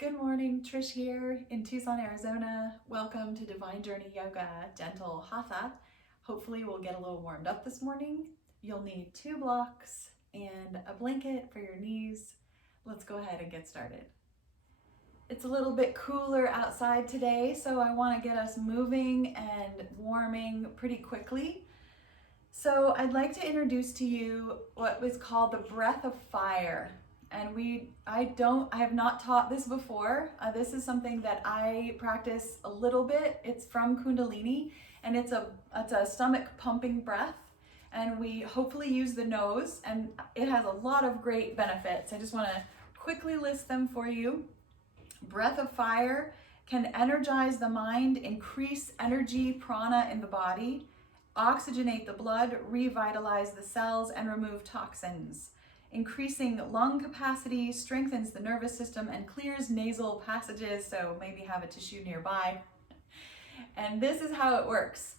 Good morning, Trish here in Tucson, Arizona. Welcome to Divine Journey Yoga Gentle Hatha. Hopefully we'll get a little warmed up this morning. You'll need 2 blocks and a blanket for your knees. Let's go ahead and get started. It's a little bit cooler outside today, so I want to get us moving and warming pretty quickly. So I'd like to introduce to you what is called the breath of fire. And I have not taught this before. This is something that I practice a little bit. It's from Kundalini, and it's a stomach pumping breath. And we hopefully use the nose, and it has a lot of great benefits. I just want to quickly list them for you. Breath of fire can energize the mind, increase energy, prana in the body, oxygenate the blood, revitalize the cells, and remove toxins. Increasing lung capacity, strengthens the nervous system, and clears nasal passages, so maybe have a tissue nearby. And this is how it works.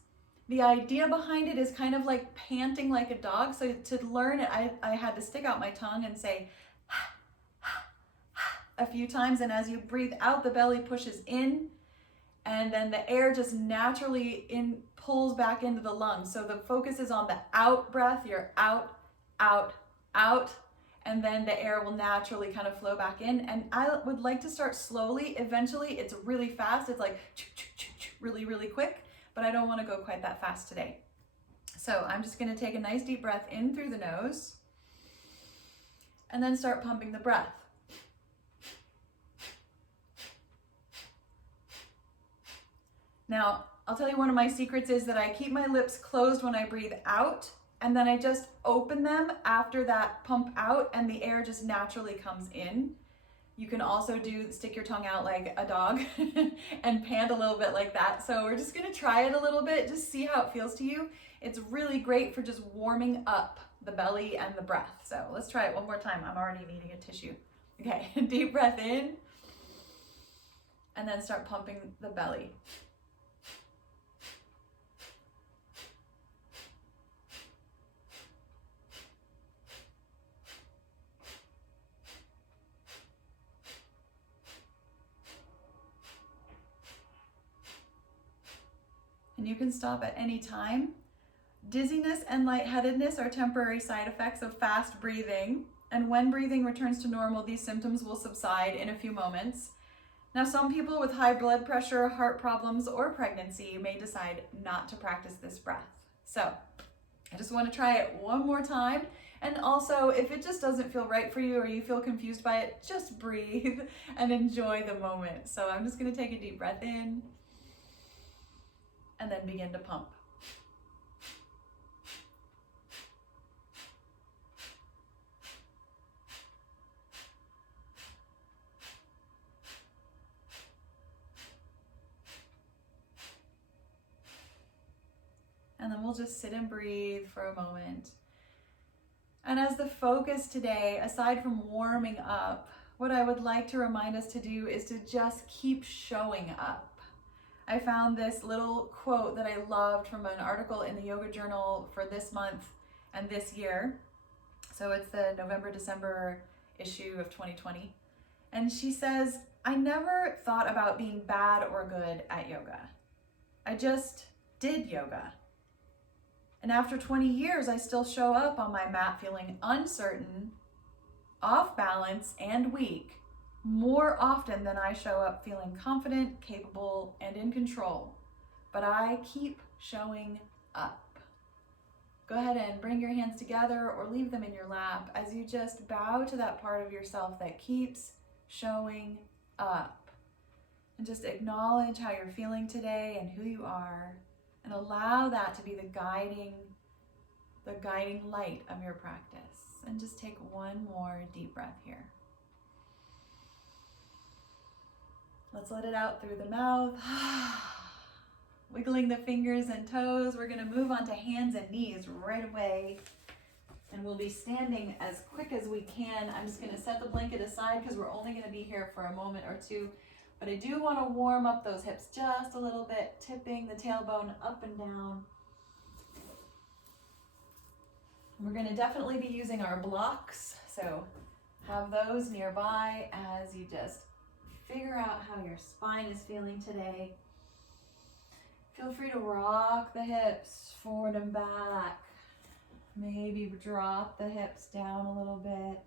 The idea behind it is kind of like panting like a dog. So to learn it, I had to stick out my tongue and say a few times, and as you breathe out, the belly pushes in, and then the air just naturally pulls back into the lungs. So the focus is on the out breath. You're out, out, out, and then the air will naturally kind of flow back in. And I would like to start slowly. Eventually it's really fast. It's like really, really quick, but I don't want to go quite that fast today. So I'm just going to take a nice deep breath in through the nose and then start pumping the breath. Now, I'll tell you, one of my secrets is that I keep my lips closed when I breathe out, and then I just open them after that pump out, and the air just naturally comes in. You can also stick your tongue out like a dog and pant a little bit like that. So we're just gonna try it a little bit, just see how it feels to you. It's really great for just warming up the belly and the breath. So let's try it one more time. I'm already needing a tissue. Okay, deep breath in, and then start pumping the belly. And you can stop at any time. Dizziness and lightheadedness are temporary side effects of fast breathing. And when breathing returns to normal, these symptoms will subside in a few moments. Now, some people with high blood pressure, heart problems, or pregnancy may decide not to practice this breath. So I just want to try it one more time. And also, if it just doesn't feel right for you or you feel confused by it, just breathe and enjoy the moment. So I'm just going to take a deep breath in and then begin to pump. And then we'll just sit and breathe for a moment. And as the focus today, aside from warming up, what I would like to remind us to do is to just keep showing up. I found this little quote that I loved from an article in the Yoga Journal for this month and this year. So it's the November-December issue of 2020. And she says, "I never thought about being bad or good at yoga. I just did yoga. And after 20 years, I still show up on my mat feeling uncertain, off balance, and weak more often than I show up feeling confident, capable, and in control. But I keep showing up." Go ahead and bring your hands together or leave them in your lap as you just bow to that part of yourself that keeps showing up. And just acknowledge how you're feeling today and who you are, and allow that to be the guiding light of your practice. And just take one more deep breath here. Let's let it out through the mouth. Wiggling the fingers and toes. We're gonna move on to hands and knees right away. And we'll be standing as quick as we can. I'm just gonna set the blanket aside because we're only gonna be here for a moment or two. But I do wanna warm up those hips just a little bit, tipping the tailbone up and down. We're gonna definitely be using our blocks. So have those nearby as you just figure out how your spine is feeling today. Feel free to rock the hips forward and back. Maybe drop the hips down a little bit.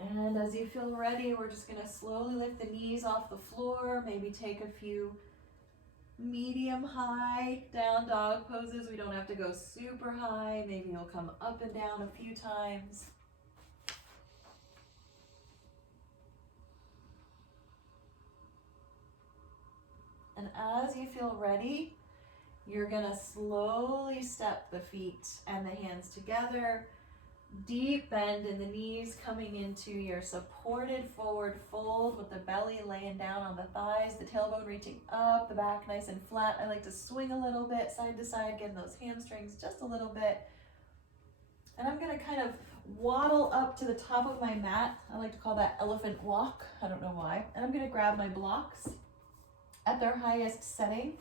And as you feel ready, we're just going to slowly lift the knees off the floor, maybe take a few medium high down dog poses. We don't have to go super high. Maybe you'll come up and down a few times. And as you feel ready, you're going to slowly step the feet and the hands together. Deep bend in the knees, coming into your supported forward fold with the belly laying down on the thighs, the tailbone reaching up, the back nice and flat. I like to swing a little bit side to side, getting those hamstrings just a little bit. And I'm going to kind of waddle up to the top of my mat. I like to call that elephant walk. I don't know why. And I'm going to grab my blocks at their highest setting.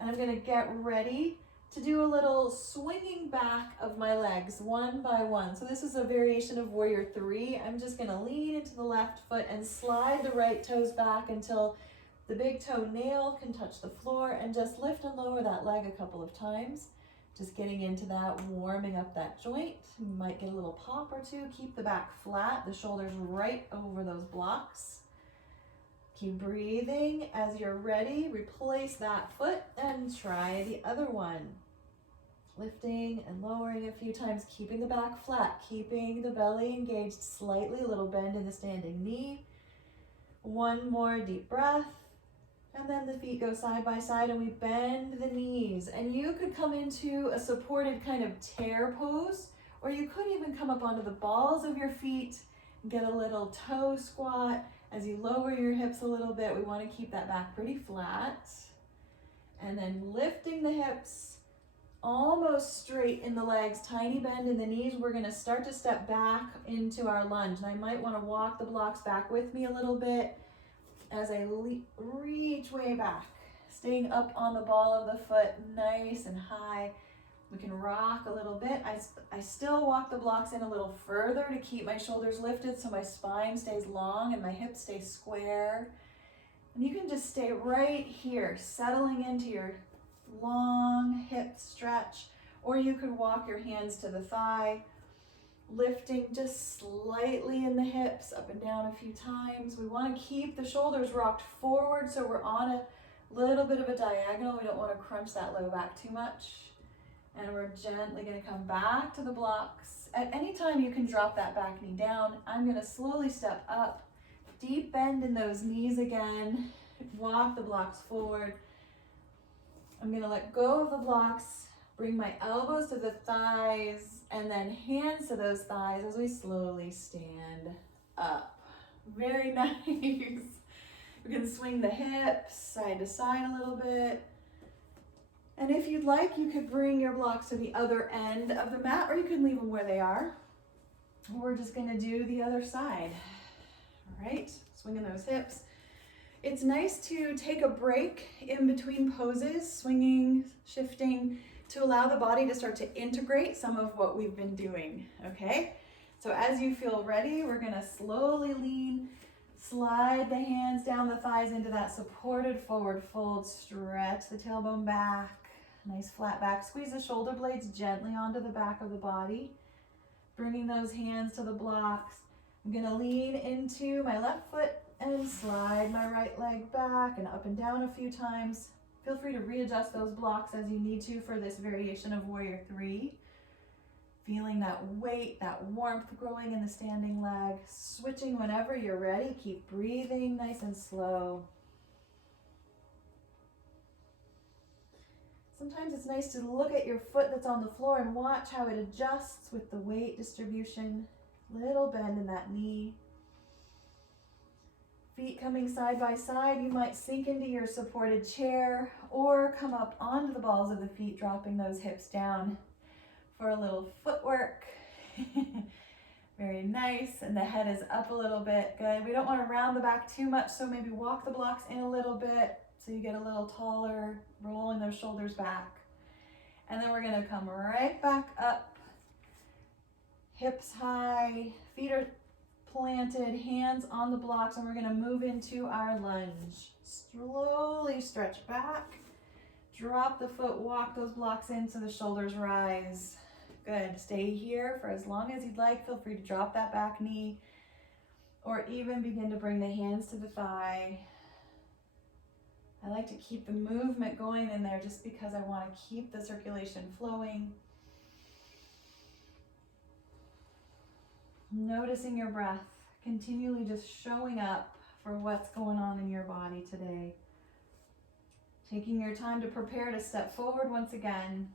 And I'm going to get ready to do a little swinging back of my legs one by one. So this is a variation of Warrior 3. I'm just gonna lean into the left foot and slide the right toes back until the big toe nail can touch the floor, and just lift and lower that leg a couple of times. Just getting into that, warming up that joint. You might get a little pop or two. Keep the back flat, the shoulders right over those blocks. Keep breathing. As you're ready, replace that foot and try the other one. Lifting and lowering a few times, keeping the back flat, keeping the belly engaged slightly, a little bend in the standing knee. One more deep breath. And then the feet go side by side and we bend the knees. And you could come into a supported kind of tear pose, or you could even come up onto the balls of your feet and get a little toe squat. As you lower your hips a little bit, we want to keep that back pretty flat. And then lifting the hips almost straight in the legs, tiny bend in the knees. We're going to start to step back into our lunge. And I might want to walk the blocks back with me a little bit as I reach way back, staying up on the ball of the foot, nice and high. We can rock a little bit. I still walk the blocks in a little further to keep my shoulders lifted so my spine stays long and my hips stay square. And you can just stay right here, settling into your long hip stretch, or you could walk your hands to the thigh, lifting just slightly in the hips, up and down a few times. We want to keep the shoulders rocked forward so we're on a little bit of a diagonal. We don't want to crunch that low back too much. And we're gently going to come back to the blocks. At any time you can drop that back knee down. I'm going to slowly step up, deep bend in those knees again, walk the blocks forward. I'm going to let go of the blocks, bring my elbows to the thighs, and then hands to those thighs as we slowly stand up. Very nice. We can swing the hips side to side a little bit. And if you'd like, you could bring your blocks to the other end of the mat, or you can leave them where they are. We're just going to do the other side. All right, swinging those hips. It's nice to take a break in between poses, swinging, shifting, to allow the body to start to integrate some of what we've been doing, okay? So as you feel ready, we're gonna slowly lean, slide the hands down the thighs into that supported forward fold, stretch the tailbone back, nice flat back, squeeze the shoulder blades gently onto the back of the body, bringing those hands to the blocks. I'm gonna lean into my left foot and slide my right leg back and up and down a few times. Feel free to readjust those blocks as you need to for this variation of Warrior 3. Feeling that weight, that warmth growing in the standing leg. Switching whenever you're ready. Keep breathing nice and slow. Sometimes it's nice to look at your foot that's on the floor and watch how it adjusts with the weight distribution. Little bend in that knee. Feet coming side by side, you might sink into your supported chair or come up onto the balls of the feet, dropping those hips down for a little footwork. Very nice, and the head is up a little bit. Good. We don't want to round the back too much, so maybe walk the blocks in a little bit, so you get a little taller, rolling those shoulders back. And then we're gonna come right back up, hips high, feet are planted, hands on the blocks, and we're gonna move into our lunge. Slowly stretch back, drop the foot, walk those blocks in so the shoulders rise. Good, stay here for as long as you'd like. Feel free to drop that back knee or even begin to bring the hands to the thigh. I like to keep the movement going in there just because I want to keep the circulation flowing. Noticing your breath, continually just showing up for what's going on in your body today. Taking your time to prepare to step forward once again.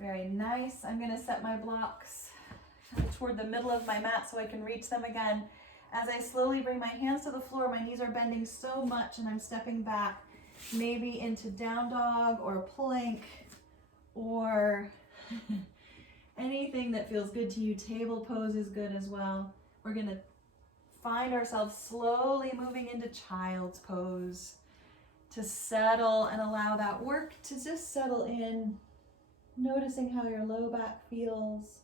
Very nice. I'm going to set my blocks toward the middle of my mat so I can reach them again. As I slowly bring my hands to the floor, my knees are bending so much and I'm stepping back, maybe into down dog or plank or anything that feels good to you. Table pose is good as well. We're going to find ourselves slowly moving into child's pose to settle and allow that work to just settle in, noticing how your low back feels.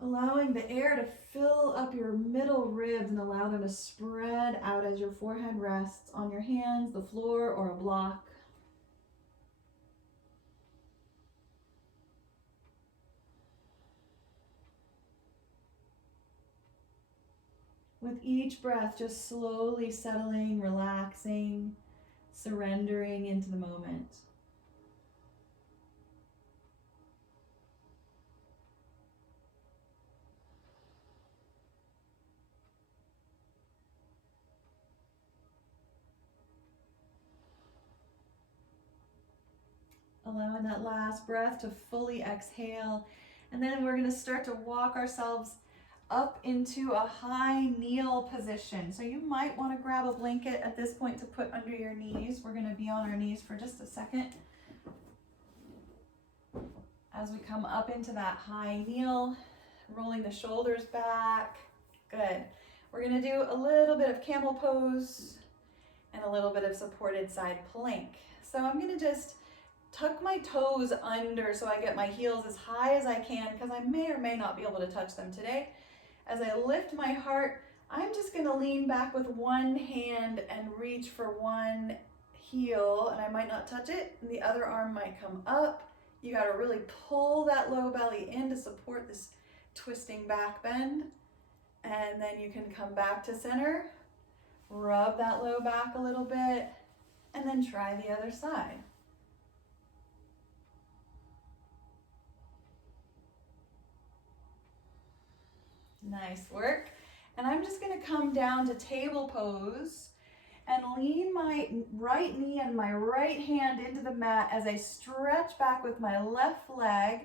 Allowing the air to fill up your middle ribs and allow them to spread out as your forehead rests on your hands, the floor, or a block. With each breath, just slowly settling, relaxing, surrendering into the moment. Allowing that last breath to fully exhale. And then we're going to start to walk ourselves up into a high kneel position. So you might want to grab a blanket at this point to put under your knees. We're going to be on our knees for just a second. As we come up into that high kneel, rolling the shoulders back. Good. We're going to do a little bit of camel pose and a little bit of supported side plank. So I'm going to just tuck my toes under so I get my heels as high as I can, because I may or may not be able to touch them today. As I lift my heart, I'm just going to lean back with one hand and reach for one heel, and I might not touch it, and the other arm might come up. You got to really pull that low belly in to support this twisting back bend, and then you can come back to center, rub that low back a little bit, and then try the other side. Nice work. And I'm just going to come down to table pose and lean my right knee and my right hand into the mat as I stretch back with my left leg,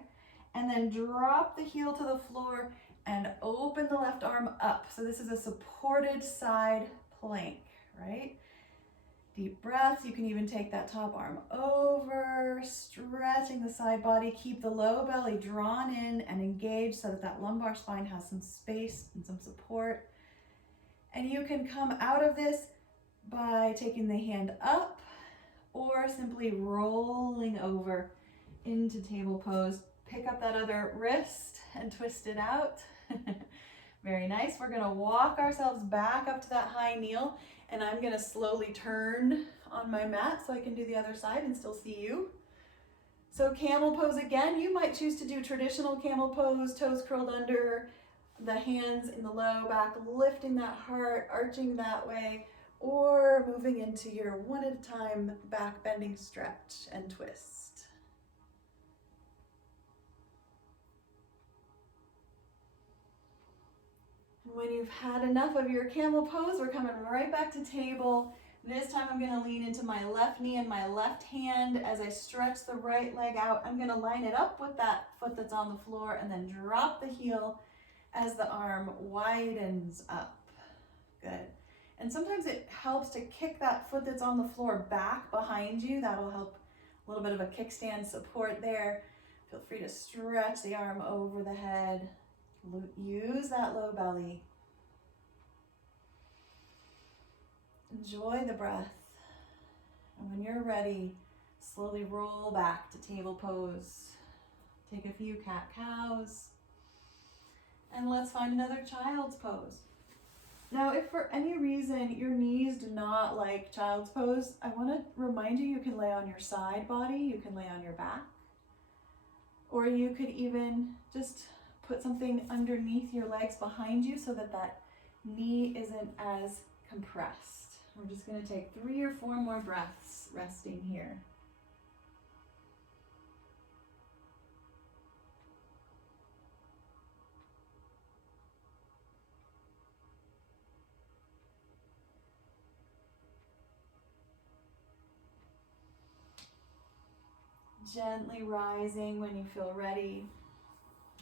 and then drop the heel to the floor and open the left arm up. So this is a supported side plank, right? Deep breaths. You can even take that top arm over, stretching the side body. Keep the low belly drawn in and engaged so that that lumbar spine has some space and some support. And you can come out of this by taking the hand up or simply rolling over into table pose. Pick up that other wrist and twist it out. Very nice. We're going to walk ourselves back up to that high kneel. And I'm going to slowly turn on my mat so I can do the other side and still see you. So camel pose again. You might choose to do traditional camel pose, toes curled under, the hands in the low back, lifting that heart, arching that way, or moving into your one at a time back bending stretch and twist. When you've had enough of your camel pose, we're coming right back to table. This time I'm going to lean into my left knee and my left hand as I stretch the right leg out. I'm going to line it up with that foot that's on the floor and then drop the heel as the arm widens up. Good. And sometimes it helps to kick that foot that's on the floor back behind you. That'll help a little bit of a kickstand support there. Feel free to stretch the arm over the head. Use that low belly. Enjoy the breath. And when you're ready, slowly roll back to table pose. Take a few cat-cows. And let's find another child's pose. Now, if for any reason your knees do not like child's pose, I want to remind you, you can lay on your side body, you can lay on your back, or you could even just put something underneath your legs behind you so that that knee isn't as compressed. We're just going to take 3 or 4 more breaths resting here. Gently rising when you feel ready.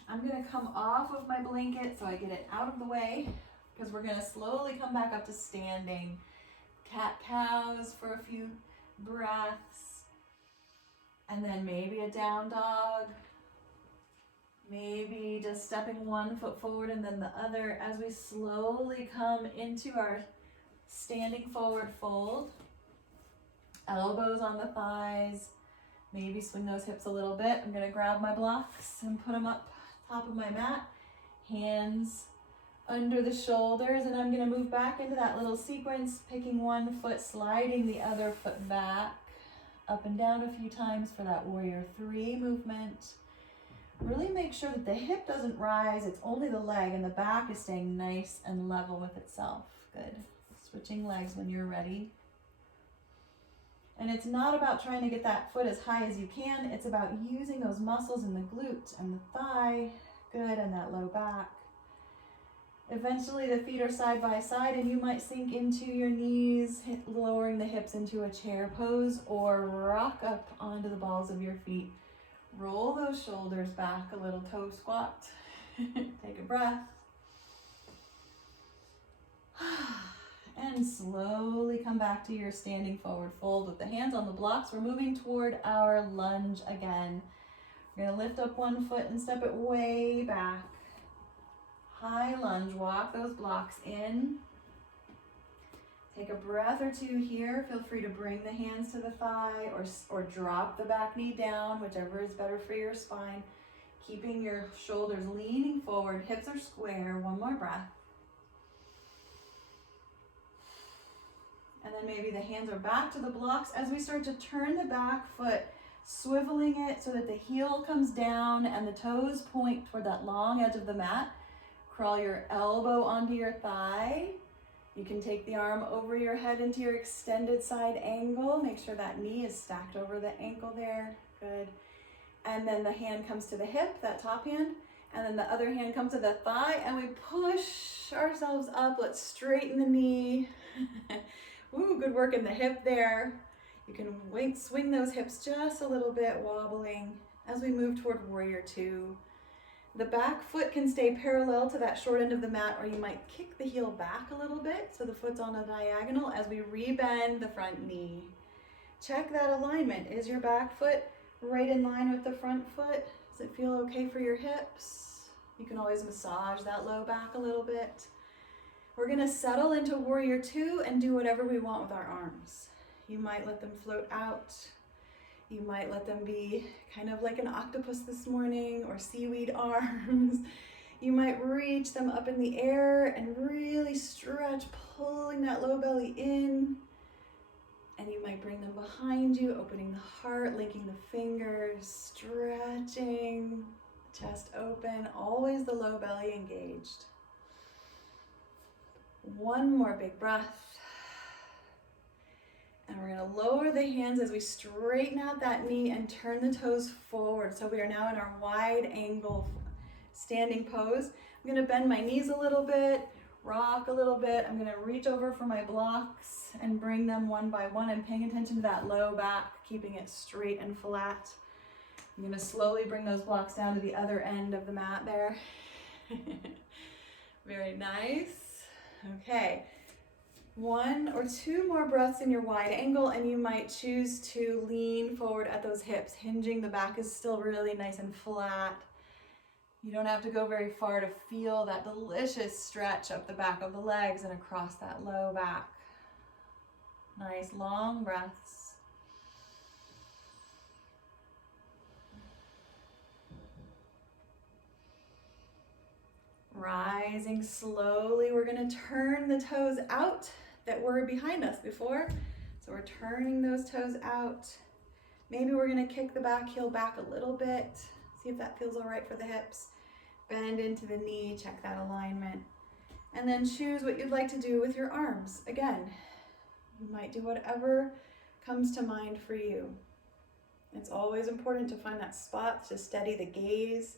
I'm going to come off of my blanket so I get it out of the way, because we're going to slowly come back up to standing. Cat-cows for a few breaths. And then maybe a down dog. Maybe just stepping one foot forward and then the other as we slowly come into our standing forward fold. Elbows on the thighs. Maybe swing those hips a little bit. I'm going to grab my blocks and put them up top of my mat. Hands under the shoulders, and I'm going to move back into that little sequence, picking one foot, sliding the other foot back, up and down a few times for that warrior 3 movement. Really make sure that the hip doesn't rise, it's only the leg, and the back is staying nice and level with itself. Good. Switching legs when you're ready. And it's not about trying to get that foot as high as you can, it's about using those muscles in the glute and the thigh, good, and that low back. Eventually the feet are side by side and you might sink into your knees, lowering the hips into a chair pose, or rock up onto the balls of your feet. Roll those shoulders back, a little toe squat. Take a breath. And slowly come back to your standing forward fold with the hands on the blocks. We're moving toward our lunge again. We're going to lift up one foot and step it way back. High lunge, walk those blocks in. Take a breath or two here. Feel free to bring the hands to the thigh or drop the back knee down, whichever is better for your spine. Keeping your shoulders leaning forward, hips are square. One more breath. And then maybe the hands are back to the blocks as we start to turn the back foot, swiveling it so that the heel comes down and the toes point toward that long edge of the mat. Crawl your elbow onto your thigh. You can take the arm over your head into your extended side angle. Make sure that knee is stacked over the ankle there. Good. And then the hand comes to the hip, that top hand, and then the other hand comes to the thigh, and we push ourselves up. Let's straighten the knee. Ooh, good work in the hip there. You can swing those hips just a little bit, wobbling as we move toward warrior 2. The back foot can stay parallel to that short end of the mat, or you might kick the heel back a little bit so the foot's on a diagonal as we rebend the front knee. Check that alignment. Is your back foot right in line with the front foot? Does it feel okay for your hips? You can always massage that low back a little bit. We're going to settle into warrior 2 and do whatever we want with our arms. You might let them float out. You might let them be kind of like an octopus this morning, or seaweed arms. You might reach them up in the air and really stretch, pulling that low belly in. And you might bring them behind you, opening the heart, linking the fingers, stretching, chest open, always the low belly engaged. One more big breath. And we're going to lower the hands as we straighten out that knee and turn the toes forward. So we are now in our wide angle standing pose. I'm going to bend my knees a little bit, rock a little bit. I'm going to reach over for my blocks and bring them one by one. I'm paying attention to that low back, keeping it straight and flat. I'm going to slowly bring those blocks down to the other end of the mat there. Very nice. Okay. 1 or 2 more breaths in your wide angle, and you might choose to lean forward at those hips, hinging. The back is still really nice and flat. You don't have to go very far to feel that delicious stretch up the back of the legs and across that low back. Nice long breaths. Rising slowly, we're going to turn the toes out that were behind us before. So we're turning those toes out. Maybe we're going to kick the back heel back a little bit. See if that feels all right for the hips. Bend into the knee, check that alignment. And then choose what you'd like to do with your arms. Again, you might do whatever comes to mind for you. It's always important to find that spot to steady the gaze,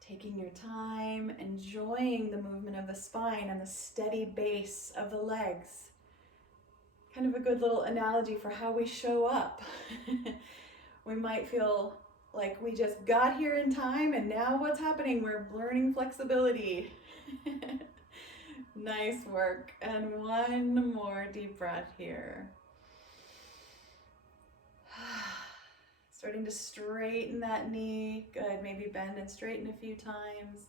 taking your time, enjoying the movement of the spine and the steady base of the legs. Kind of a good little analogy for how we show up. We might feel like we just got here in time and now what's happening? We're learning flexibility. Nice work. And one more deep breath here. Starting to straighten that knee. Good. Maybe bend and straighten a few times.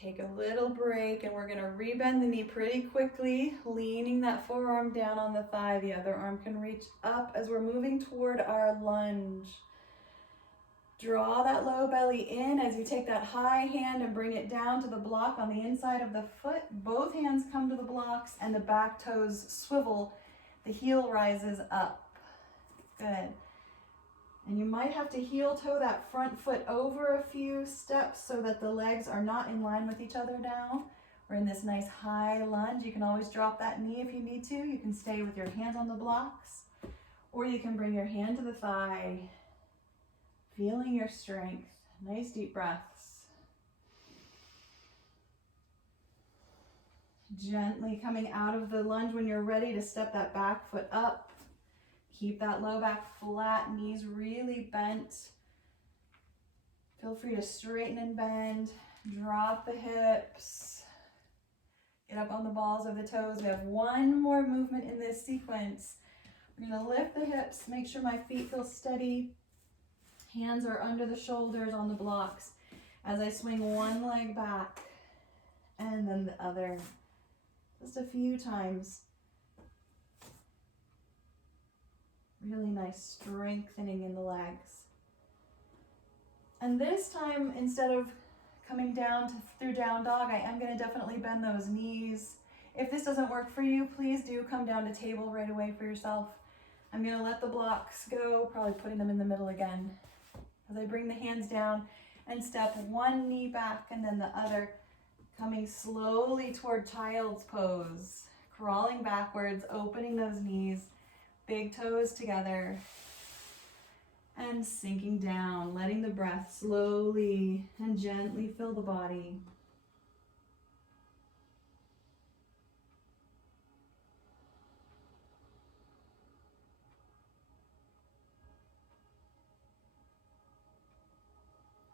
Take a little break, and we're going to rebend the knee pretty quickly, leaning that forearm down on the thigh. The other arm can reach up as we're moving toward our lunge. Draw that low belly in as you take that high hand and bring it down to the block on the inside of the foot. Both hands come to the blocks and the back toes swivel. The heel rises up. Good. And you might have to heel toe that front foot over a few steps so that the legs are not in line with each other now. We're in this nice high lunge. You can always drop that knee if you need to. You can stay with your hands on the blocks, or you can bring your hand to the thigh, feeling your strength. Nice deep breaths. Gently coming out of the lunge when you're ready to step that back foot up. Keep that low back flat, knees really bent. Feel free to straighten and bend. Drop the hips. Get up on the balls of the toes. We have one more movement in this sequence. We're going to lift the hips, make sure my feet feel steady. Hands are under the shoulders on the blocks as I swing one leg back and then the other. Just a few times. Really nice strengthening in the legs. And this time, instead of coming down through down dog, I am going to definitely bend those knees. If this doesn't work for you, please do come down to table right away for yourself. I'm going to let the blocks go, probably putting them in the middle again. As I bring the hands down and step one knee back and then the other, coming slowly toward child's pose, crawling backwards, opening those knees. Big toes together and sinking down, letting the breath slowly and gently fill the body.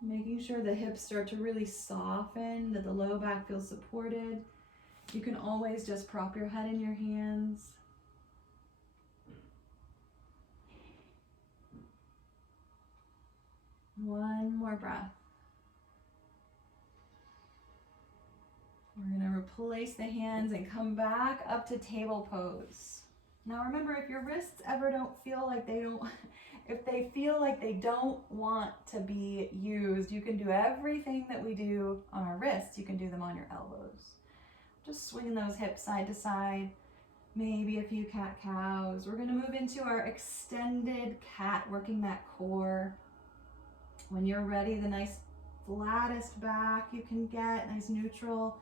Making sure the hips start to really soften, that the low back feels supported. You can always just prop your head in your hands. One more breath. We're going to replace the hands and come back up to table pose. Now remember, if your wrists ever if they feel like they don't want to be used, you can do everything that we do on our wrists. You can do them on your elbows. Just swinging those hips side to side. Maybe a few cat-cows. We're going to move into our extended cat, working that core. When you're ready, the nice flattest back you can get, nice neutral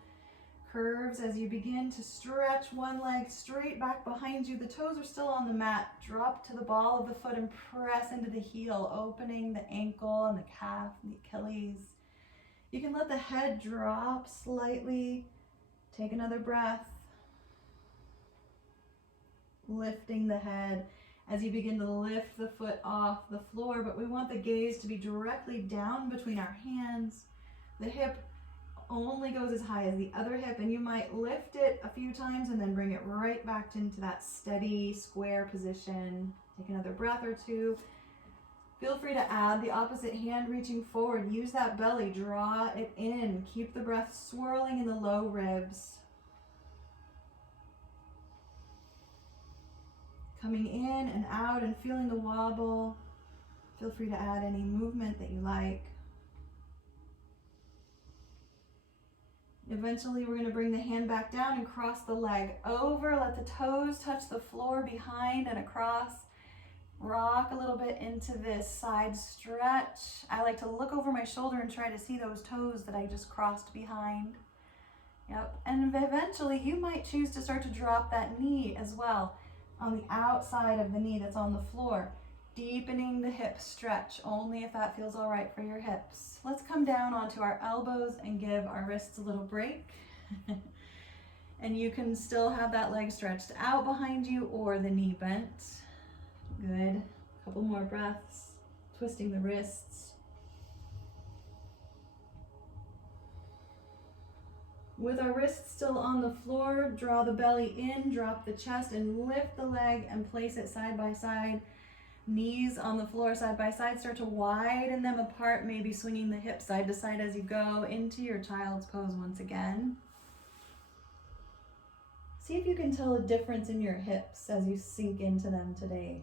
curves as you begin to stretch one leg straight back behind you. The toes are still on the mat. Drop to the ball of the foot and press into the heel, opening the ankle and the calf and the Achilles. You can let the head drop slightly. Take another breath. Lifting the head as you begin to lift the foot off the floor, but we want the gaze to be directly down between our hands. The hip only goes as high as the other hip, and you might lift it a few times and then bring it right back into that steady square position. Take another breath or two. Feel free to add the opposite hand reaching forward. Use that belly, draw it in. Keep the breath swirling in the low ribs. Coming in and out and feeling the wobble. Feel free to add any movement that you like. Eventually, we're going to bring the hand back down and cross the leg over. Let the toes touch the floor behind and across. Rock a little bit into this side stretch. I like to look over my shoulder and try to see those toes that I just crossed behind. Yep, and eventually you might choose to start to drop that knee as well on the outside of the knee that's on the floor. Deepening the hip stretch, only if that feels all right for your hips. Let's come down onto our elbows and give our wrists a little break. And you can still have that leg stretched out behind you or the knee bent. Good. Couple more breaths. Twisting the wrists. With our wrists still on the floor, draw the belly in, drop the chest, and lift the leg and place it side by side. Knees on the floor side by side. Start to widen them apart, maybe swinging the hips side to side as you go into your child's pose once again. See if you can tell a difference in your hips as you sink into them today.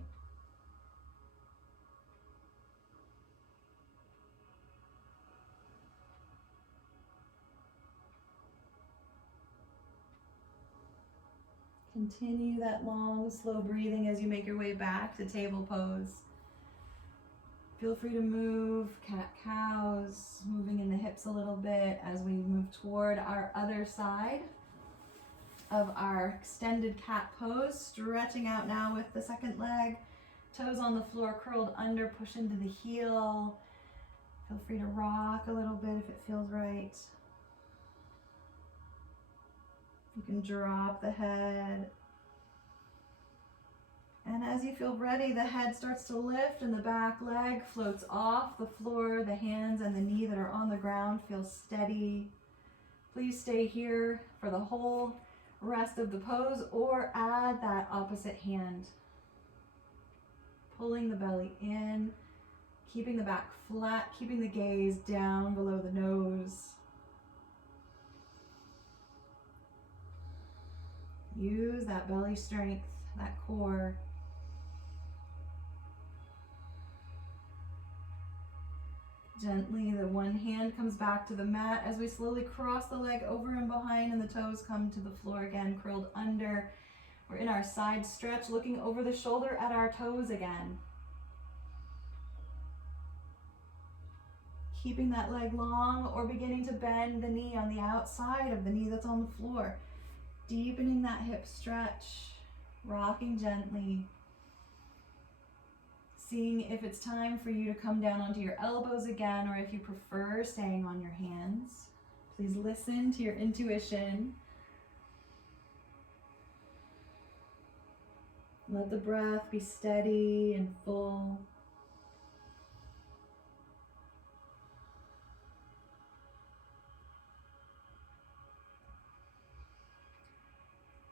Continue that long, slow breathing as you make your way back to table pose. Feel free to move cat-cows, moving in the hips a little bit as we move toward our other side of our extended cat pose. Stretching out now with the second leg. Toes on the floor, curled under, push into the heel. Feel free to rock a little bit if it feels right. You can drop the head. And as you feel ready, the head starts to lift and the back leg floats off the floor. The hands and the knee that are on the ground feel steady. Please stay here for the whole rest of the pose or add that opposite hand. Pulling the belly in, keeping the back flat, keeping the gaze down below the nose. Use that belly strength, that core. Gently, the one hand comes back to the mat as we slowly cross the leg over and behind and the toes come to the floor again, curled under. We're in our side stretch, looking over the shoulder at our toes again. Keeping that leg long or beginning to bend the knee on the outside of the knee that's on the floor. Deepening that hip stretch, rocking gently. Seeing if it's time for you to come down onto your elbows again, or if you prefer staying on your hands. Please listen to your intuition. Let the breath be steady and full.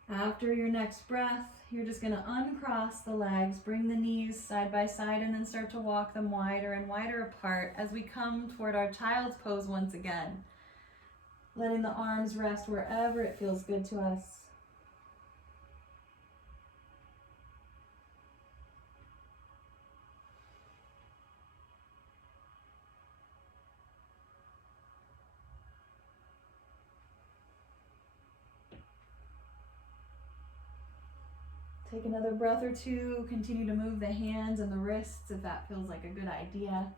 After your next breath, you're just going to uncross the legs, bring the knees side by side, and then start to walk them wider and wider apart as we come toward our child's pose once again. Letting the arms rest wherever it feels good to us. Take another breath or two. Continue to move the hands and the wrists if that feels like a good idea,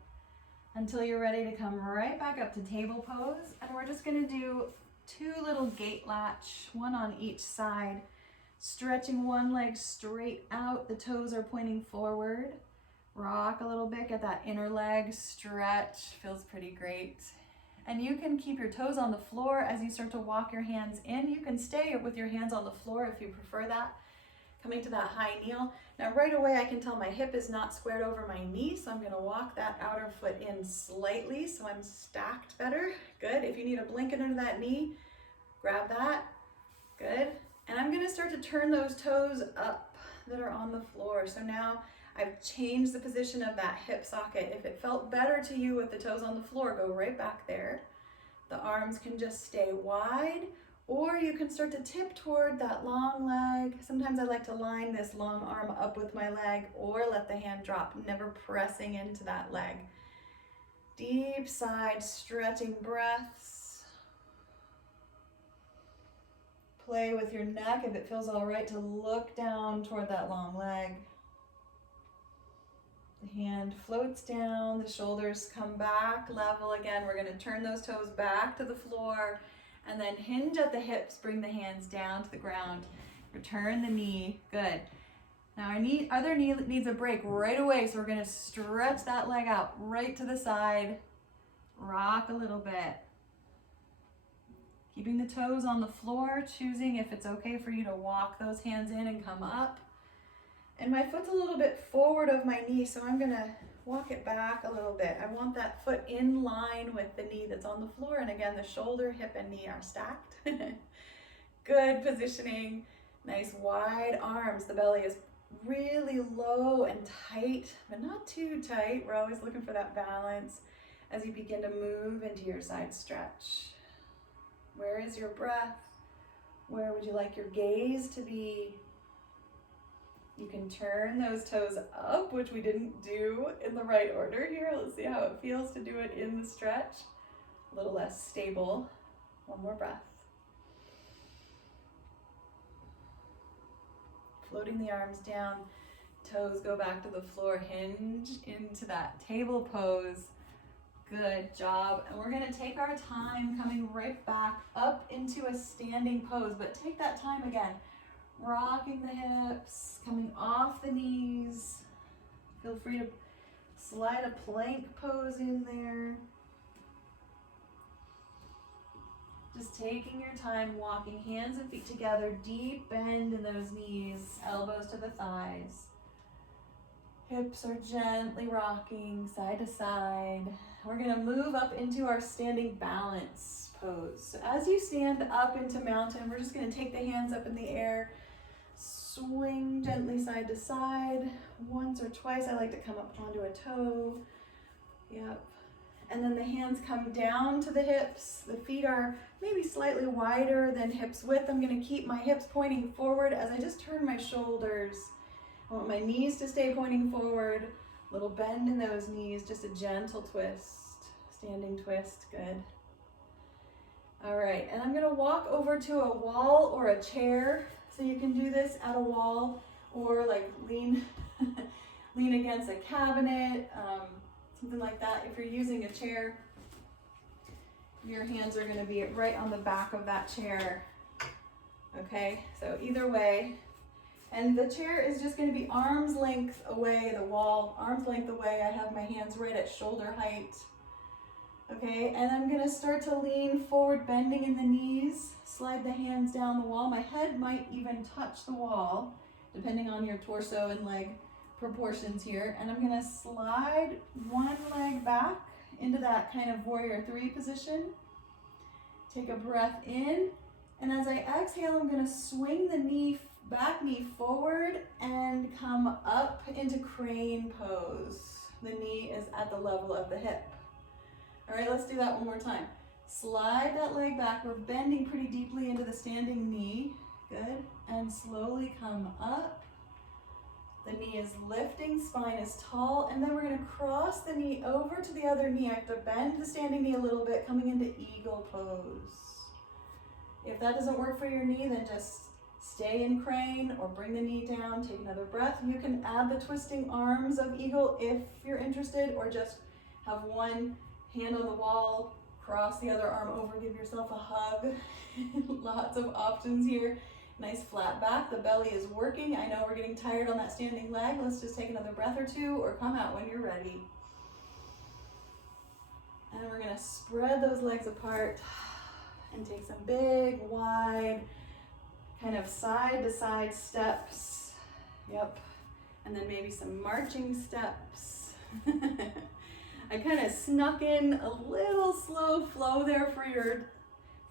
until you're ready to come right back up to table pose. And we're just going to do 2 little gate latch, one on each side. Stretching one leg straight out. The toes are pointing forward. Rock a little bit, get that inner leg stretch. Feels pretty great. And you can keep your toes on the floor as you start to walk your hands in. You can stay with your hands on the floor if you prefer that. Coming to that high kneel. Now right away I can tell my hip is not squared over my knee, so I'm going to walk that outer foot in slightly so I'm stacked better. Good. If you need a blanket under that knee, grab that. Good. And I'm going to start to turn those toes up that are on the floor. So now I've changed the position of that hip socket. If it felt better to you with the toes on the floor, go right back there. The arms can just stay wide, Or you can start to tip toward that long leg. Sometimes I like to line this long arm up with my leg or let the hand drop, never pressing into that leg. Deep side stretching breaths. Play with your neck if it feels all right to look down toward that long leg. The hand floats down, the shoulders come back level again. We're going to turn those toes back to the floor and then hinge at the hips, bring the hands down to the ground. Return the knee, good. Now our other knee needs a break right away, so we're going to stretch that leg out right to the side. Rock a little bit. Keeping the toes on the floor, choosing if it's okay for you to walk those hands in and come up. And my foot's a little bit forward of my knee, so I'm gonna walk it back a little bit. I want that foot in line with the knee that's on the floor. And again, the shoulder, hip, and knee are stacked. Good positioning, nice wide arms. The belly is really low and tight, but not too tight. We're always looking for that balance as you begin to move into your side stretch. Where is your breath? Where would you like your gaze to be? You can turn those toes up, which we didn't do in the right order here. Let's see how it feels to do it in the stretch. A little less stable. One more breath. Floating the arms down, toes go back to the floor, hinge into that table pose. Good job. And we're gonna take our time coming right back up into a standing pose, but take that time again. Rocking the hips, coming off the knees. Feel free to slide a plank pose in there. Just taking your time, walking hands and feet together, deep bend in those knees, elbows to the thighs. Hips are gently rocking side to side. We're gonna move up into our standing balance pose. So as you stand up into mountain, we're just gonna take the hands up in the air, swing gently side to side, once or twice. I like to come up onto a toe. Yep. And then the hands come down to the hips. The feet are maybe slightly wider than hips width. I'm gonna keep my hips pointing forward as I just turn my shoulders. I want my knees to stay pointing forward. Little bend in those knees, just a gentle twist. Standing twist, good. All right, and I'm gonna walk over to a wall or a chair. So you can do this at a wall or like lean against a cabinet, something like that. If you're using a chair, your hands are gonna be right on the back of that chair. Okay, so either way. And the chair is just gonna be arm's length away, the wall, arm's length away. I have my hands right at shoulder height. Okay, and I'm gonna start to lean forward, bending in the knees, slide the hands down the wall. My head might even touch the wall, depending on your torso and leg proportions here. And I'm gonna slide one leg back into that kind of warrior three position. Take a breath in, and as I exhale, I'm gonna swing the back knee forward and come up into crane pose. The knee is at the level of the hip. All right, let's do that one more time. Slide that leg back. We're bending pretty deeply into the standing knee. Good. And slowly come up. The knee is lifting, spine is tall, and then we're gonna cross the knee over to the other knee. I have to bend the standing knee a little bit, coming into eagle pose. If that doesn't work for your knee, then just stay in crane or bring the knee down, take another breath. You can add the twisting arms of eagle if you're interested, or just have one hand on the wall, cross the other arm over, give yourself a hug. Lots of options here. Nice flat back, the belly is working. I know we're getting tired on that standing leg. Let's just take another breath or two, or come out when you're ready. And we're gonna spread those legs apart and take some big, wide, kind of side to side steps. Yep. And then maybe some marching steps. I kind of snuck in a little slow flow there for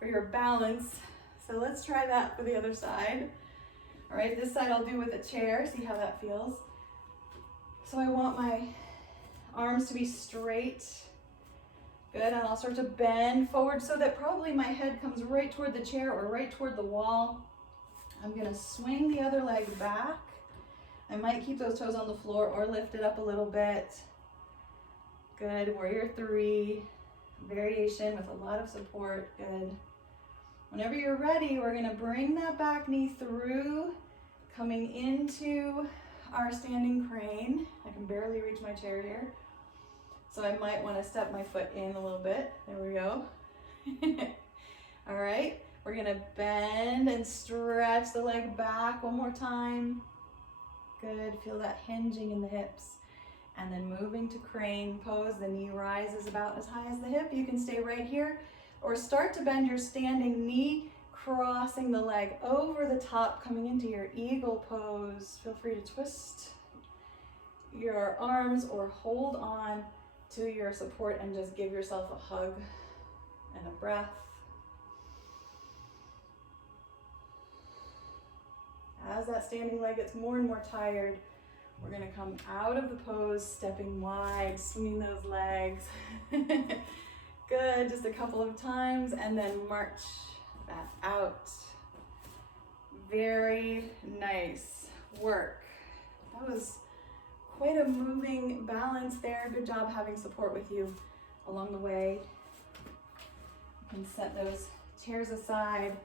your balance. So let's try that for the other side. All right, this side I'll do with a chair, see how that feels. So I want my arms to be straight, Good, and I'll start to bend forward so that probably my head comes right toward the chair or right toward the wall. I'm gonna swing the other leg back. I might keep those toes on the floor or lift it up a little bit. Good, warrior three, variation with a lot of support, good. Whenever you're ready, we're gonna bring that back knee through, coming into our standing crane. I can barely reach my chair here, so I might wanna step my foot in a little bit. There we go. All right, we're gonna bend and stretch the leg back one more time. Good, feel that hinging in the hips. And then moving to crane pose, the knee rises about as high as the hip. You can stay right here or start to bend your standing knee, crossing the leg over the top, coming into your eagle pose. Feel free to twist your arms or hold on to your support and just give yourself a hug and a breath. As that standing leg gets more and more tired, we're gonna come out of the pose, stepping wide, swinging those legs. Good, just a couple of times, and then march that out. Very nice work. That was quite a moving balance there. Good job having support with you along the way. You can set those chairs aside.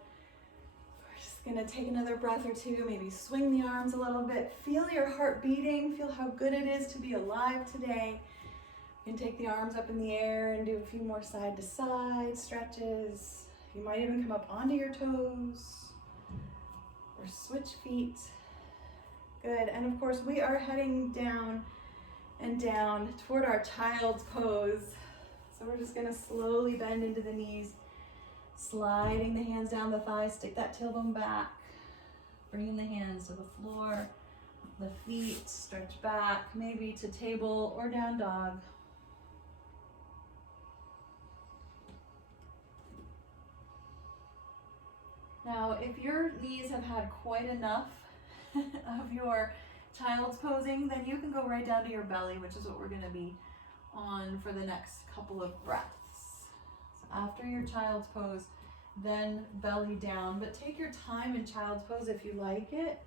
Gonna take another breath or two, maybe swing the arms a little bit. Feel your heart beating, feel how good it is to be alive today. You can take the arms up in the air and do a few more side to side stretches. You might even come up onto your toes or switch feet. Good, and of course we are heading down and down toward our child's pose. So we're just gonna slowly bend into the knees, sliding the hands down the thighs, stick that tailbone back, bringing the hands to the floor, the feet stretch back, maybe to table or down dog. Now, if your knees have had quite enough of your child's posing, then you can go right down to your belly, which is what we're going to be on for the next couple of breaths. After your child's pose, then belly down, but take your time in child's pose if you like it.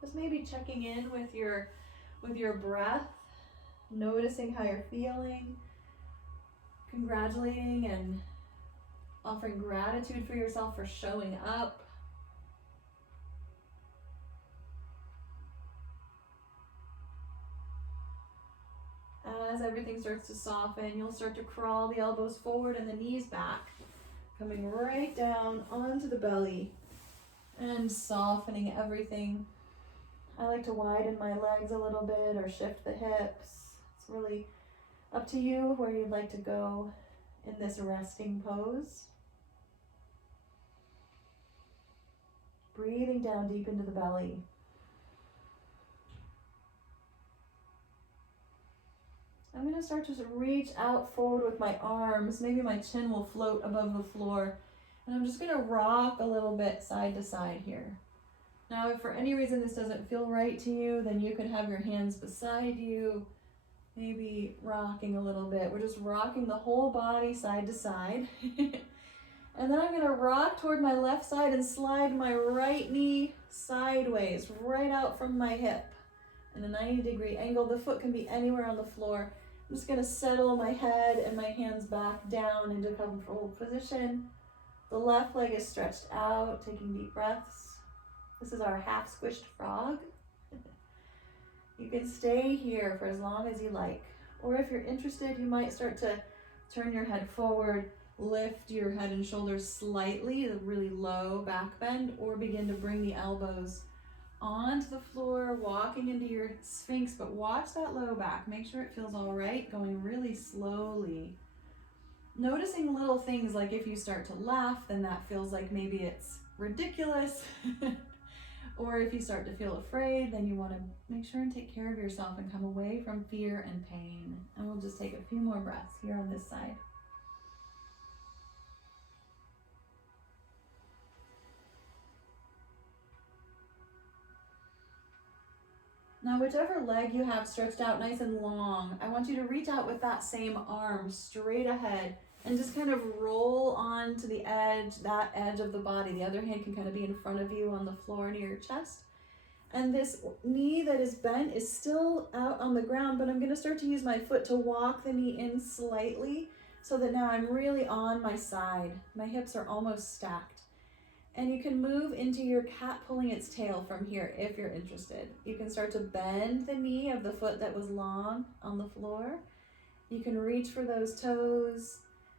Just maybe checking in with your breath, noticing how you're feeling, congratulating and offering gratitude for yourself for showing up. As everything starts to soften, you'll start to crawl the elbows forward and the knees back, coming right down onto the belly and softening everything. I like to widen my legs a little bit or shift the hips. It's really up to you where you'd like to go in this resting pose. Breathing down deep into the belly. I'm going to start to reach out forward with my arms. Maybe my chin will float above the floor. And I'm just going to rock a little bit side to side here. Now, if for any reason this doesn't feel right to you, then you can have your hands beside you, maybe rocking a little bit. We're just rocking the whole body side to side. And then I'm going to rock toward my left side and slide my right knee sideways, right out from my hip in a 90-degree angle. The foot can be anywhere on the floor. I'm just going to settle my head and my hands back down into comfortable position. The left leg is stretched out, taking deep breaths. This is our half squished frog. You can stay here for as long as you like. Or if you're interested, you might start to turn your head forward, lift your head and shoulders slightly, a really low back bend, or begin to bring the elbows onto the floor, walking into your sphinx, but watch that low back. Make sure it feels all right, going really slowly. Noticing little things like if you start to laugh, then that feels like maybe it's ridiculous. Or if you start to feel afraid, then you want to make sure and take care of yourself and come away from fear and pain. And we'll just take a few more breaths here on this side. Now, whichever leg you have stretched out nice and long, I want you to reach out with that same arm straight ahead and just kind of roll on to the edge, that edge of the body. The other hand can kind of be in front of you on the floor near your chest. And this knee that is bent is still out on the ground, but I'm going to start to use my foot to walk the knee in slightly so that now I'm really on my side. My hips are almost stacked. And you can move into your cat pulling its tail from here if you're interested. You can start to bend the knee of the foot that was long on the floor. You can reach for those toes.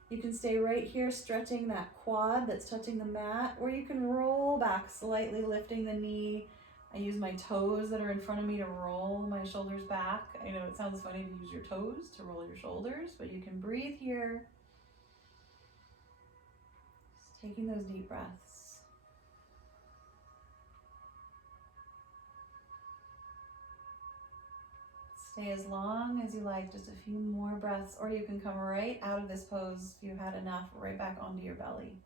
You can stay right here stretching that quad that's touching the mat, or you can roll back slightly, lifting the knee. I use my toes that are in front of me to roll my shoulders back. I know it sounds funny to use your toes to roll your shoulders, but you can breathe here. Just taking those deep breaths. Stay as long as you like, just a few more breaths, or you can come right out of this pose if you've had enough, right back onto your belly.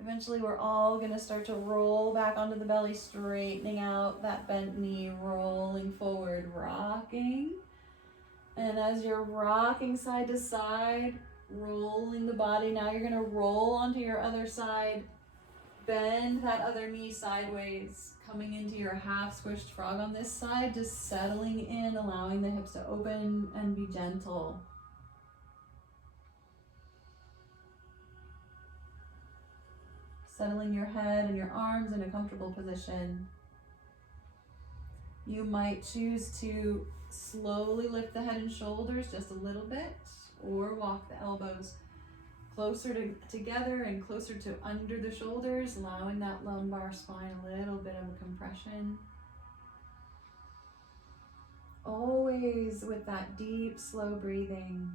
Eventually, we're all going to start to roll back onto the belly, straightening out that bent knee, rolling forward, rocking. And as you're rocking side to side, rolling the body, now you're going to roll onto your other side. Bend that other knee sideways, coming into your half squished frog on this side, just settling in, allowing the hips to open and be gentle. Settling your head and your arms in a comfortable position. You might choose to slowly lift the head and shoulders just a little bit, or walk the elbows closer together and closer to under the shoulders, allowing that lumbar spine a little bit of a compression. Always with that deep, slow breathing,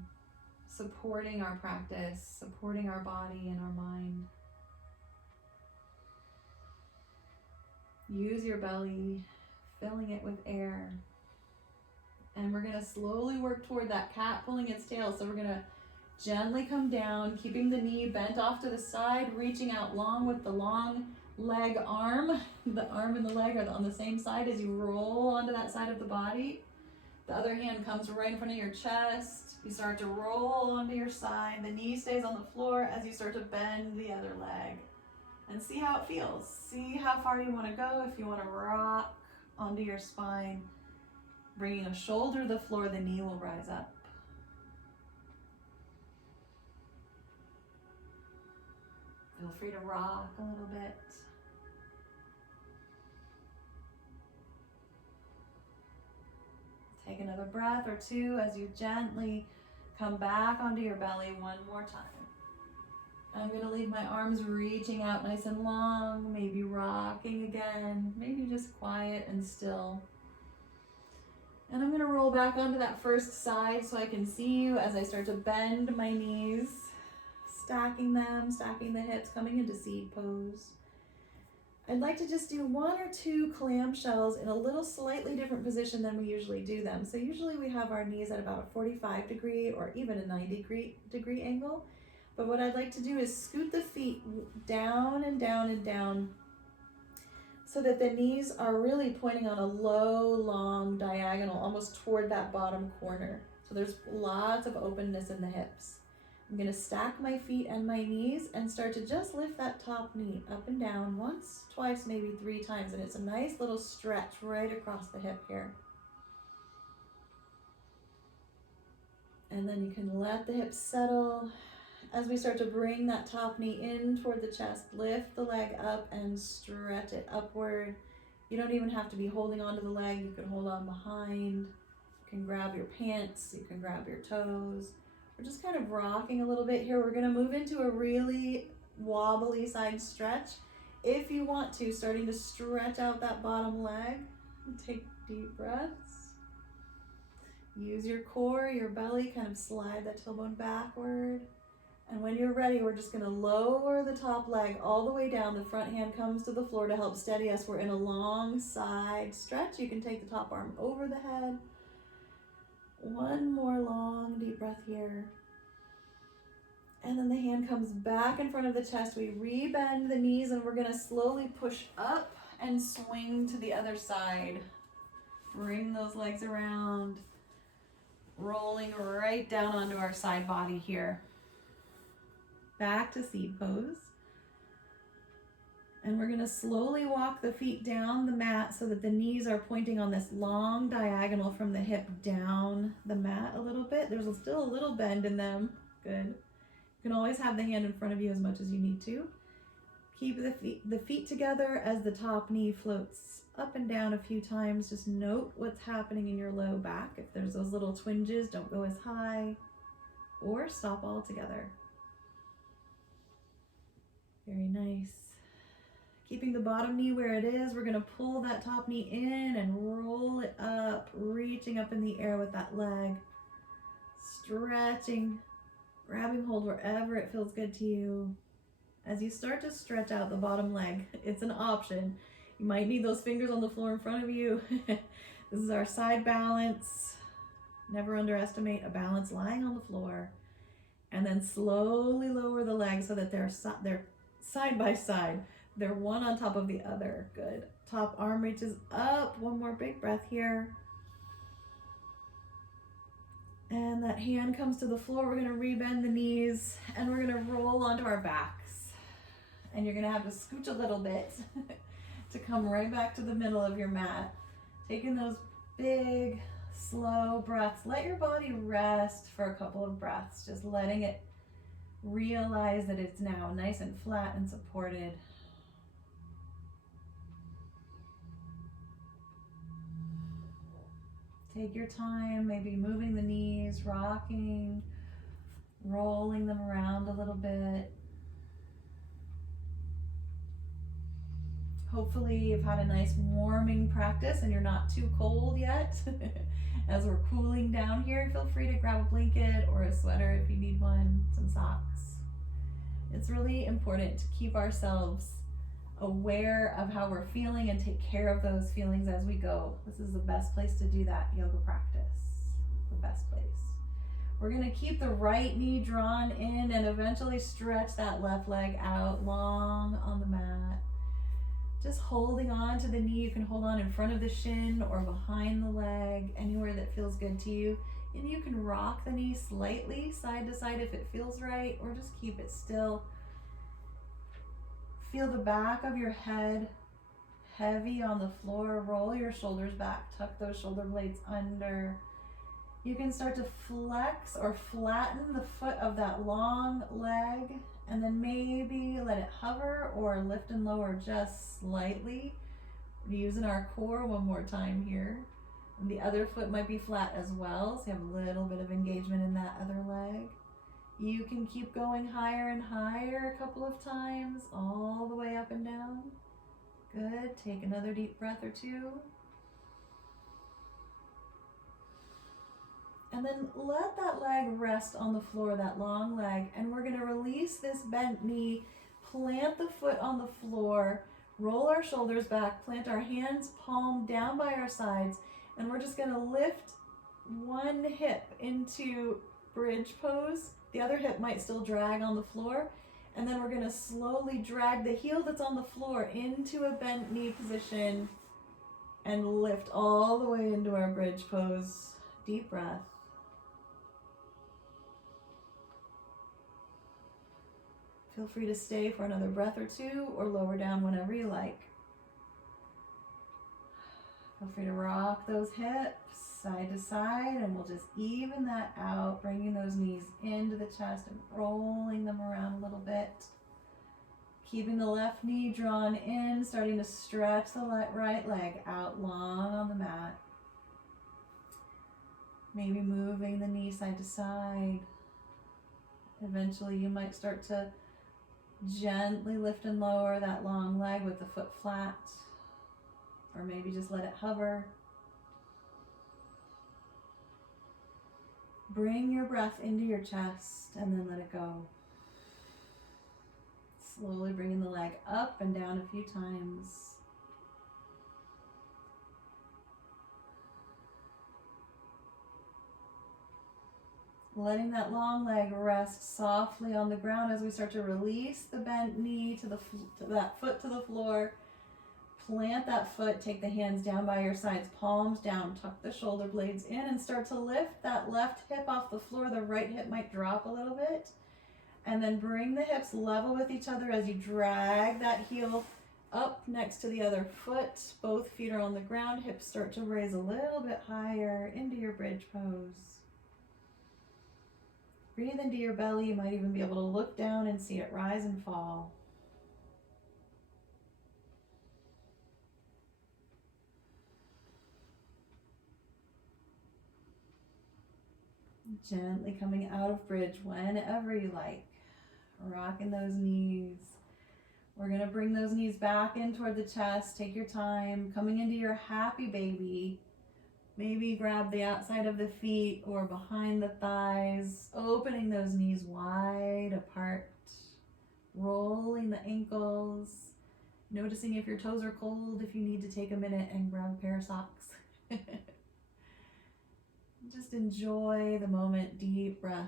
supporting our practice, supporting our body and our mind. Use your belly, filling it with air. And we're gonna slowly work toward that cat pulling its tail. So we're gonna gently come down, keeping the knee bent off to the side, reaching out long with the long leg arm. The arm and the leg are on the same side as you roll onto that side of the body. The other hand comes right in front of your chest. You start to roll onto your side. The knee stays on the floor as you start to bend the other leg. And see how it feels. See how far you want to go. If you want to rock onto your spine, bringing a shoulder to the floor, the knee will rise up. Feel free to rock a little bit. Take another breath or two as you gently come back onto your belly one more time. I'm going to leave my arms reaching out nice and long, maybe rocking again, maybe just quiet and still. And I'm going to roll back onto that first side so I can see you as I start to bend my knees, stacking them, stacking the hips, coming into seed pose. I'd like to just do 1 or 2 clamshells in a little slightly different position than we usually do them. So usually we have our knees at about a 45 degree or even a 90 degree angle. But what I'd like to do is scoot the feet down and down and down so that the knees are really pointing on a low, long diagonal, almost toward that bottom corner. So there's lots of openness in the hips. I'm going to stack my feet and my knees and start to just lift that top knee up and down once, twice, maybe 3 times. And it's a nice little stretch right across the hip here. And then you can let the hips settle. As we start to bring that top knee in toward the chest, lift the leg up and stretch it upward. You don't even have to be holding onto the leg. You can hold on behind. You can grab your pants. You can grab your toes. We're just kind of rocking a little bit here. We're going to move into a really wobbly side stretch. If you want to, starting to stretch out that bottom leg. Take deep breaths. Use your core, your belly, kind of slide that tailbone backward. And when you're ready, we're just going to lower the top leg all the way down. The front hand comes to the floor to help steady us. We're in a long side stretch. You can take the top arm over the head. 1 more long deep breath here. And then the hand comes back in front of the chest. We rebend the knees and we're gonna slowly push up and swing to the other side. Bring those legs around, rolling right down onto our side body here. Back to seat pose. And we're gonna slowly walk the feet down the mat so that the knees are pointing on this long diagonal from the hip down the mat a little bit. There's still a little bend in them. Good. You can always have the hand in front of you as much as you need to. Keep the feet together as the top knee floats up and down a few times. Just note what's happening in your low back. If there's those little twinges, don't go as high or stop altogether. Very nice. Keeping the bottom knee where it is, we're gonna pull that top knee in and roll it up, reaching up in the air with that leg. Stretching, grabbing hold wherever it feels good to you. As you start to stretch out the bottom leg, it's an option. You might need those fingers on the floor in front of you. This is our side balance. Never underestimate a balance lying on the floor. And then slowly lower the legs so that they're side by side. They're one on top of the other. Good. Top arm reaches up. One more big breath here. And that hand comes to the floor. We're gonna rebend the knees and we're gonna roll onto our backs. And you're gonna have to scooch a little bit to come right back to the middle of your mat. Taking those big, slow breaths. Let your body rest for a couple of breaths. Just letting it realize that it's now nice and flat and supported. Take your time, maybe moving the knees, rocking, rolling them around a little bit. Hopefully you've had a nice warming practice and you're not too cold yet. As we're cooling down here, feel free to grab a blanket or a sweater if you need one, some socks. It's really important to keep ourselves aware of how we're feeling and take care of those feelings as we go. This is the best place to do that yoga practice. The best place. We're gonna keep the right knee drawn in and eventually stretch that left leg out long on the mat. Just holding on to the knee. You can hold on in front of the shin or behind the leg, anywhere that feels good to you. And you can rock the knee slightly side to side if it feels right, or just keep it still. Feel the back of your head heavy on the floor. Roll your shoulders back. Tuck those shoulder blades under. You can start to flex or flatten the foot of that long leg, and then maybe let it hover or lift and lower just slightly. We're using our core one more time here. And the other foot might be flat as well, so you have a little bit of engagement in that other leg. You can keep going higher and higher a couple of times, all the way up and down. Good. Take another deep breath or two. And then let that leg rest on the floor, that long leg, and we're gonna release this bent knee, plant the foot on the floor, roll our shoulders back, plant our hands palm down by our sides, and we're just gonna lift one hip into bridge pose. The other hip might still drag on the floor, and then we're gonna slowly drag the heel that's on the floor into a bent knee position and lift all the way into our bridge pose. Deep breath. Feel free to stay for another breath or two or lower down whenever you like. Feel free to rock those hips side to side, and we'll just even that out, bringing those knees into the chest and rolling them around a little bit. Keeping the left knee drawn in, starting to stretch the right leg out long on the mat. Maybe moving the knee side to side. Eventually you might start to gently lift and lower that long leg with the foot flat, or maybe just let it hover. Bring your breath into your chest and then let it go. Slowly bringing the leg up and down a few times. Letting that long leg rest softly on the ground as we start to release the bent knee to that foot to the floor. Plant that foot, take the hands down by your sides, palms down, tuck the shoulder blades in, and start to lift that left hip off the floor. The right hip might drop a little bit. And then bring the hips level with each other as you drag that heel up next to the other foot. Both feet are on the ground. Hips start to raise a little bit higher into your bridge pose. Breathe into your belly. You might even be able to look down and see it rise and fall. Gently coming out of bridge whenever you like. Rocking those knees. We're going to bring those knees back in toward the chest. Take your time. Coming into your happy baby. Maybe grab the outside of the feet or behind the thighs. Opening those knees wide apart. Rolling the ankles. Noticing if your toes are cold, if you need to take a minute and grab a pair of socks. Just enjoy the moment. Deep breaths.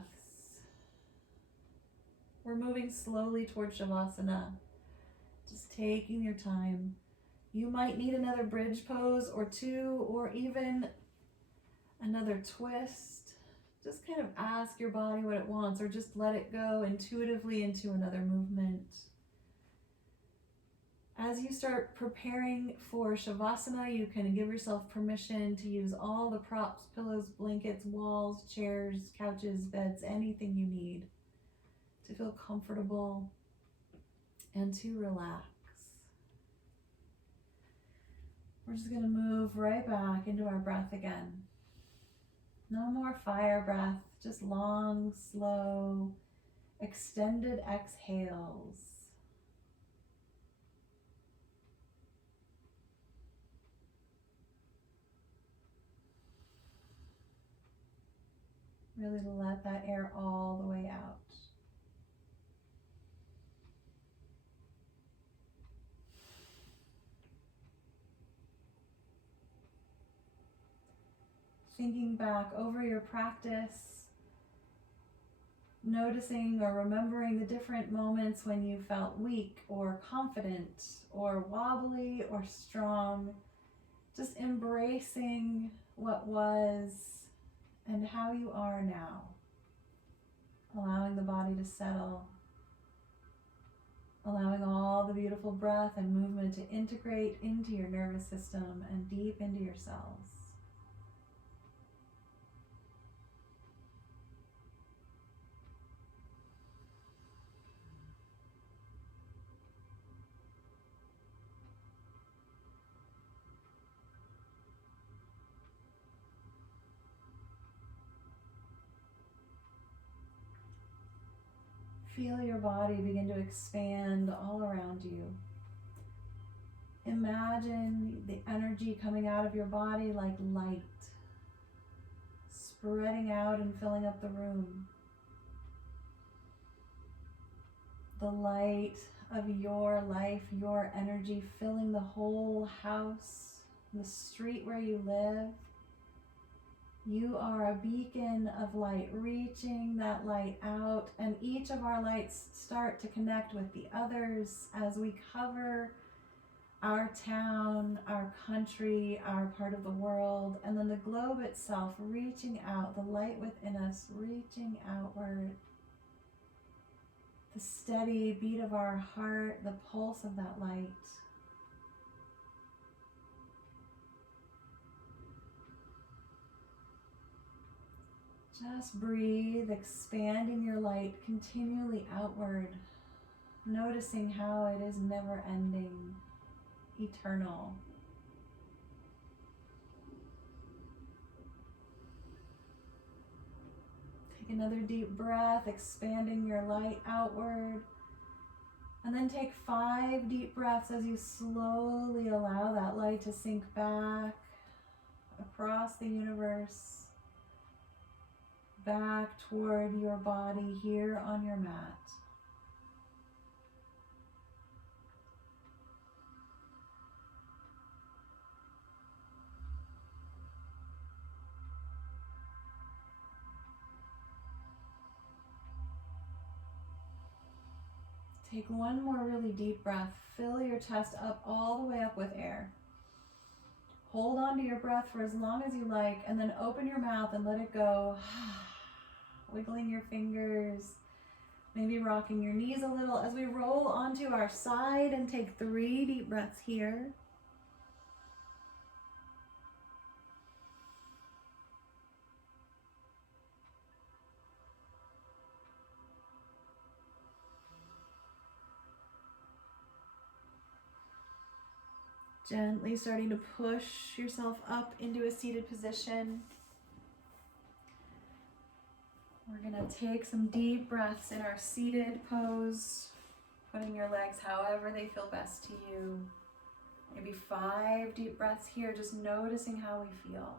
We're moving slowly towards Shavasana. Just taking your time. You might need another bridge pose or two, or even another twist. Just kind of ask your body what it wants, or just let it go intuitively into another movement. As you start preparing for Shavasana, you can give yourself permission to use all the props, pillows, blankets, walls, chairs, couches, beds, anything you need to feel comfortable and to relax. We're just going to move right back into our breath again. No more fire breath, just long, slow, extended exhales. Really let that air all the way out. Thinking back over your practice, noticing or remembering the different moments when you felt weak or confident or wobbly or strong, just embracing what was and how you are now, allowing the body to settle, allowing all the beautiful breath and movement to integrate into your nervous system and deep into your cells. Feel your body begin to expand all around you. Imagine the energy coming out of your body like light, spreading out and filling up the room. The light of your life, your energy filling the whole house, the street where you live. You are a beacon of light, reaching that light out, and each of our lights start to connect with the others as we cover our town, our country, our part of the world, and then the globe itself reaching out, the light within us reaching outward. The steady beat of our heart, the pulse of that light. Just breathe, expanding your light continually outward, noticing how it is never ending, eternal. Take another deep breath, expanding your light outward. And then take 5 deep breaths as you slowly allow that light to sink back across the universe, back toward your body here on your mat. Take one more really deep breath. Fill your chest up all the way up with air. Hold on to your breath for as long as you like, and then open your mouth and let it go. Wiggling your fingers, maybe rocking your knees a little as we roll onto our side and take 3 deep breaths here. Gently starting to push yourself up into a seated position. We're gonna take some deep breaths in our seated pose, putting your legs however they feel best to you. Maybe 5 deep breaths here, just noticing how we feel.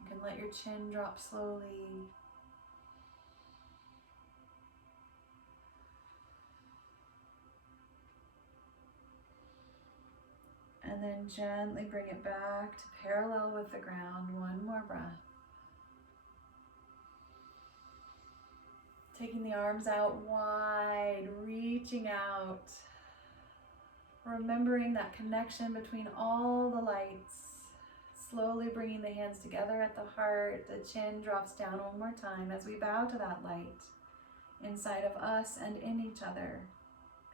You can let your chin drop slowly. And then gently bring it back to parallel with the ground. One more breath. Taking the arms out wide, reaching out. Remembering that connection between all the lights. Slowly bringing the hands together at the heart. The chin drops down one more time as we bow to that light inside of us and in each other.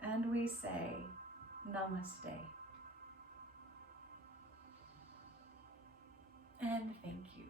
And we say, Namaste. And thank you.